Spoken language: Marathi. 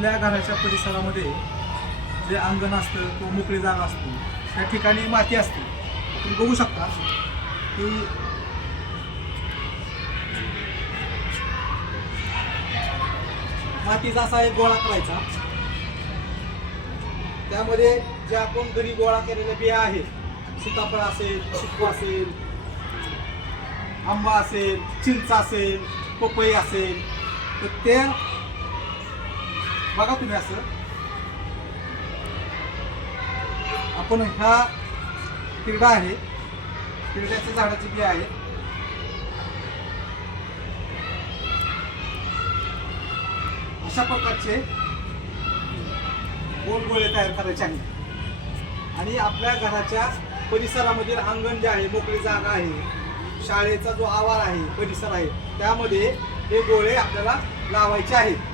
आपल्या घराच्या परिसरामध्ये जे अंगण असतं किंवा मोकळी जागा असते त्या ठिकाणी माती असते. तुम्ही बघू शकता की मातीचा असा एक गोळा करायचा. त्यामध्ये जे आपण घरी गोळा केलेल्या बिया आहेत, सीताफळ असेल, चिक्कू असेल, आंबा असेल, चिंच असेल, पपई असेल, तर ते बघा तुम्ही असं आपण ह्या तिरडा आहे, तिरड्याच्या झाडाची बिया आहे. अशा प्रकारचे गोल गोळे तयार करायचे आहेत आणि आपल्या घराच्या परिसरामधील अंगण जे आहे, मोकळी जागा आहे, शाळेचा जो आवार आहे, परिसर आहे, त्यामध्ये हे गोळे आपल्याला लावायचे आहेत.